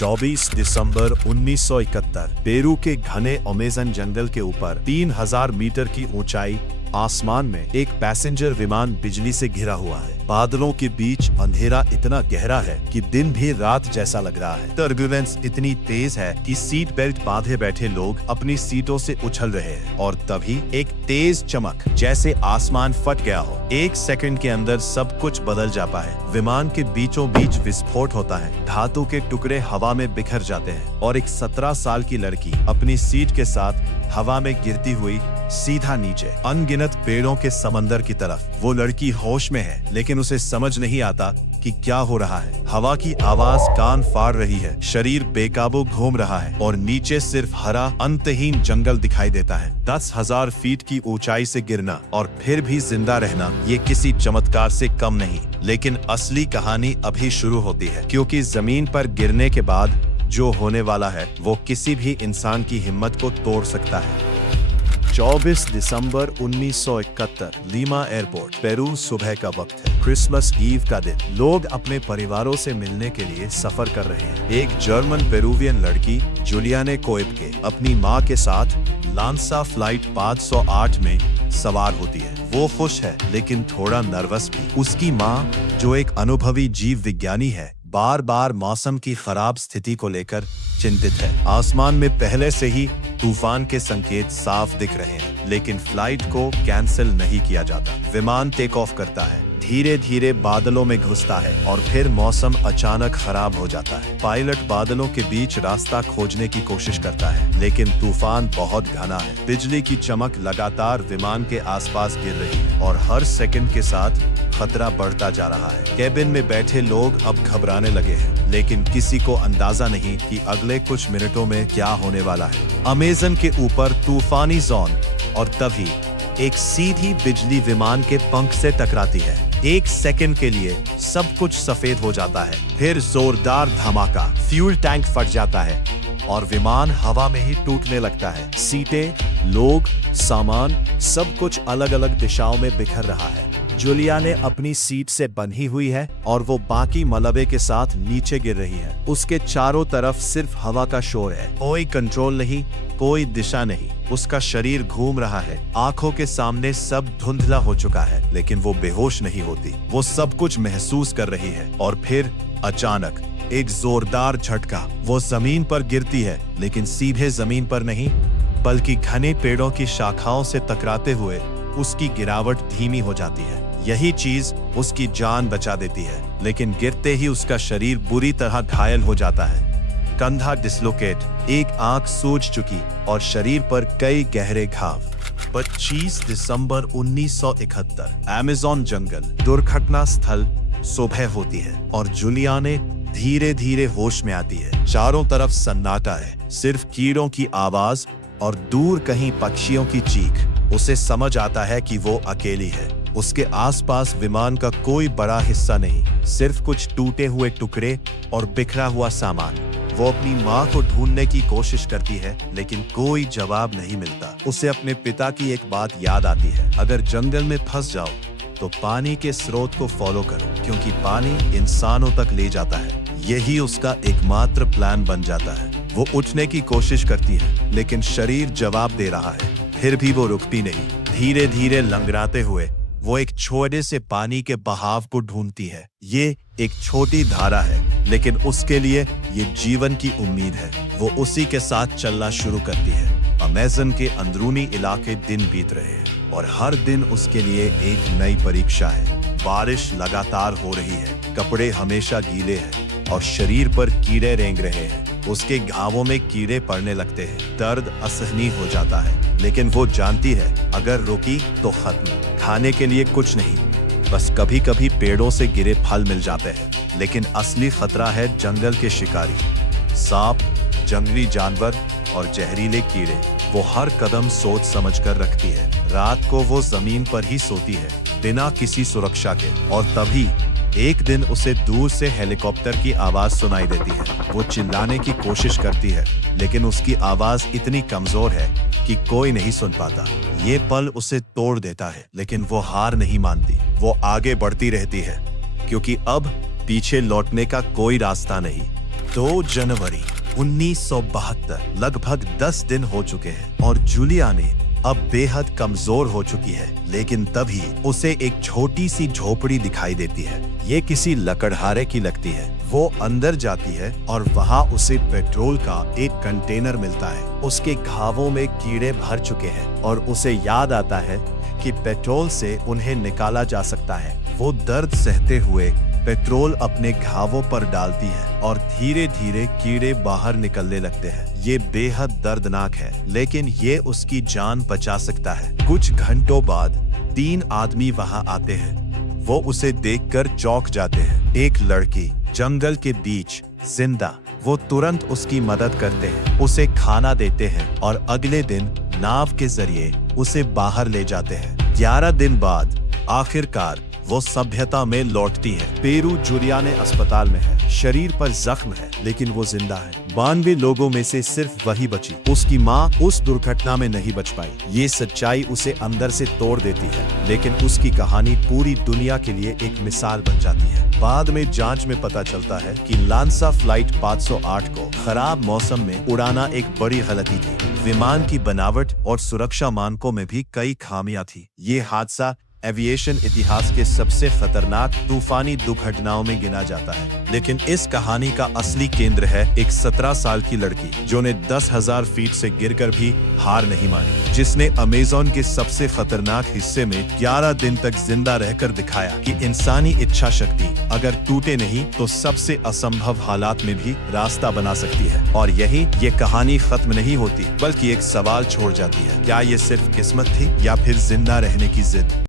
24 दिसंबर 1971 Peru के घने Amazon जंगल के ऊपर 3000 मीटर की ऊंचाई आसमान में एक पैसेंजर विमान बिजली से घिरा हुआ है। बादलों के बीच अंधेरा इतना गहरा है कि दिन भी रात जैसा लग रहा है। टर्बुलेंस इतनी तेज है कि सीट बेल्ट बांधे बैठे लोग अपनी सीटों से उछल रहे हैं। और तभी एक तेज चमक, जैसे आसमान फट गया हो। 1 सेकंड के अंदर सब कुछ बदल जाता है। विमान के बीचों बीच विस्फोट होता है, धातु के टुकड़े हवा में बिखर जाते हैं और एक 17 साल की लड़की अपनी सीट के साथ हवा में गिरती हुई सीधा नीचे अनगिनत पेड़ों के समंदर की तरफ। वो लड़की होश में है, लेकिन उसे समझ नहीं आता कि क्या हो रहा है। हवा की आवाज कान फाड़ रही है, शरीर बेकाबू घूम रहा है और नीचे सिर्फ हरा अंतहीन जंगल दिखाई देता है। 10,000 फीट की ऊंचाई से गिरना और फिर भी जिंदा रहना, ये किसी चमत्कार से कम नहीं। लेकिन असली कहानी अभी शुरू होती है, क्योंकि जमीन पर गिरने के बाद जो होने वाला है वो किसी भी इंसान की हिम्मत को तोड़ सकता है। 24 दिसंबर 1971 लीमा एयरपोर्ट, पेरू। सुबह का वक्त है, क्रिसमस ईव का दिन। लोग अपने परिवारों से मिलने के लिए सफर कर रहे हैं। एक जर्मन पेरूवियन लड़की जूलियाने कोएप्के अपनी माँ के साथ लांसा फ्लाइट 508 में सवार होती है। वो खुश है, लेकिन थोड़ा नर्वस भी। उसकी माँ, जो एक अनुभवी जीव विज्ञानी है, बार बार मौसम की खराब स्थिति को लेकर चिंतित है। आसमान में पहले से ही तूफान के संकेत साफ दिख रहे हैं, लेकिन फ्लाइट को कैंसिल नहीं किया जाता। विमान टेक ऑफ करता है, धीरे धीरे बादलों में घुसता है और फिर मौसम अचानक खराब हो जाता है। पायलट बादलों के बीच रास्ता खोजने की कोशिश करता है, लेकिन तूफान बहुत घना है। बिजली की चमक लगातार विमान के आसपास गिर रही है और हर सेकंड के साथ खतरा बढ़ता जा रहा है। केबिन में बैठे लोग अब घबराने लगे हैं, लेकिन किसी को अंदाजा नहीं कि अगले कुछ मिनटों में क्या होने वाला है। अमेज़न के ऊपर तूफानी जोन, और तभी एक सीधी बिजली विमान के पंख से टकराती है। 1 सेकंड के लिए सब कुछ सफेद हो जाता है, फिर जोरदार धमाका, फ्यूल टैंक फट जाता है और विमान हवा में ही टूटने लगता है। सीटें, लोग, सामान, सब कुछ अलग अलग दिशाओं में बिखर रहा है। जूलियाने अपनी सीट से बंधी हुई है और वो बाकी मलबे के साथ नीचे गिर रही है। उसके चारों तरफ सिर्फ हवा का शोर है, कोई कंट्रोल नहीं, कोई दिशा नहीं। उसका शरीर घूम रहा है, आंखों के सामने सब धुंधला हो चुका है, लेकिन वो बेहोश नहीं होती। वो सब कुछ महसूस कर रही है और फिर अचानक एक जोरदार झटका। वो जमीन पर गिरती है, लेकिन सीधे जमीन पर नहीं, बल्कि घने पेड़ों की शाखाओं से टकराते हुए उसकी गिरावट धीमी हो जाती है। यही चीज उसकी जान बचा देती है, लेकिन गिरते ही उसका शरीर बुरी तरह घायल हो जाता है। कंधा डिस्लोकेट, एक आंख सूज चुकी और शरीर पर कई गहरे घाव। 25 दिसंबर 1971 अमेज़न जंगल, दुर्घटना स्थल। सुबह होती है और जूलियाने धीरे धीरे होश में आती है। चारों तरफ सन्नाटा है, सिर्फ कीड़ों की आवाज और दूर कहीं पक्षियों की चीख। उसे समझ आता है कि वो अकेली है। उसके आसपास विमान का कोई बड़ा हिस्सा नहीं, सिर्फ कुछ टूटे हुए टुकड़े और बिखरा हुआ सामान। वो अपनी माँ को ढूंढने की कोशिश करती है, लेकिन कोई जवाब नहीं मिलता। उसे अपने पिता की एक बात याद आती है, अगर जंगल में फंस जाओ तो पानी के स्रोत को फॉलो करो, क्योंकि पानी इंसानों तक ले जाता है। यही उसका एकमात्र प्लान बन जाता है। वो उठने की कोशिश करती है, लेकिन शरीर जवाब दे रहा है। फिर भी वो रुकती नहीं। धीरे धीरे लंगड़ाते हुए वो एक छोटे से पानी के बहाव को ढूंढती है। ये एक छोटी धारा है, लेकिन उसके लिए ये जीवन की उम्मीद है। वो उसी के साथ चलना शुरू करती है। अमेज़न के अंदरूनी इलाके दिन बीत रहे हैं और हर दिन उसके लिए एक नई परीक्षा है। बारिश लगातार हो रही है, कपड़े हमेशा गीले हैं और शरीर पर कीड़े रेंग रहे हैं। उसके घावों में कीड़े पड़ने लगते हैं, दर्द असहनीय हो जाता है, लेकिन वो जानती है अगर रुकी तो खत्म। खाने के लिए कुछ नहीं, बस कभी कभी पेड़ों से गिरे फल मिल जाते हैं। लेकिन असली खतरा है जंगल के शिकारी, सांप, जंगली जानवर और जहरीले कीड़े। वो हर कदम सोच समझकर रखती है। रात को वो जमीन पर ही सोती है, बिना किसी सुरक्षा के। और तभी एक दिन उसे दूर से हेलीकॉप्टर की आवाज सुनाई देती है। वो चिल्लाने की कोशिश करती है, लेकिन उसकी आवाज इतनी कमजोर है कि कोई नहीं सुन पाता। ये पल उसे तोड़ देता है, लेकिन वो हार नहीं मानती। वो आगे बढ़ती रहती है, क्योंकि अब पीछे लौटने का कोई रास्ता नहीं। 2 जनवरी 1972। लगभग 10 दिन हो चुके हैं और जूलिया ने अब बेहद कमजोर हो चुकी है, लेकिन तभी उसे एक छोटी सी झोपड़ी दिखाई देती है। ये किसी लकड़हारे की लगती है। वो अंदर जाती है और वहाँ उसे पेट्रोल का एक कंटेनर मिलता है। उसके घावों में कीड़े भर चुके हैं और उसे याद आता है कि पेट्रोल से उन्हें निकाला जा सकता है। वो दर्द सहते हुए पेट्रोल अपने घावों पर डालती है और धीरे धीरे कीड़े बाहर निकलने लगते हैं। ये बेहद दर्दनाक है, लेकिन ये उसकी जान बचा सकता है। कुछ घंटों बाद 3 आदमी वहां आते हैं। वो उसे देखकर चौंक जाते हैं। एक लड़की जंगल के बीच जिंदा। वो तुरंत उसकी मदद करते हैं, उसे खाना देते हैं और अगले दिन नाव के जरिए उसे बाहर ले जाते हैं। 11 दिन बाद आखिरकार वो सभ्यता में लौटती है। पेरू जुलियाने अस्पताल में है। शरीर पर जख्म है, लेकिन वो जिंदा है। 92 लोगों में से सिर्फ वही बची। उसकी माँ उस दुर्घटना में नहीं बच पाई। ये सच्चाई उसे अंदर से तोड़ देती है, लेकिन उसकी कहानी पूरी दुनिया के लिए एक मिसाल बन जाती है। बाद में जांच में पता चलता है कि लांसा फ्लाइट 508 को खराब मौसम में उड़ाना एक बड़ी गलती थी। विमान की बनावट और सुरक्षा मानकों में भी कई खामियां थी। ये हादसा एविएशन इतिहास के सबसे खतरनाक तूफानी दुर्घटनाओं में गिना जाता है। लेकिन इस कहानी का असली केंद्र है एक 17 साल की लड़की, जो ने 10,000 फीट से गिरकर भी हार नहीं मानी, जिसने अमेज़न के सबसे खतरनाक हिस्से में 11 दिन तक जिंदा रहकर दिखाया कि इंसानी इच्छा शक्ति अगर टूटे नहीं तो सबसे असंभव हालात में भी रास्ता बना सकती है। और यही ये कहानी खत्म नहीं होती, बल्कि एक सवाल छोड़ जाती है। क्या ये सिर्फ किस्मत थी या फिर जिंदा रहने की जिद?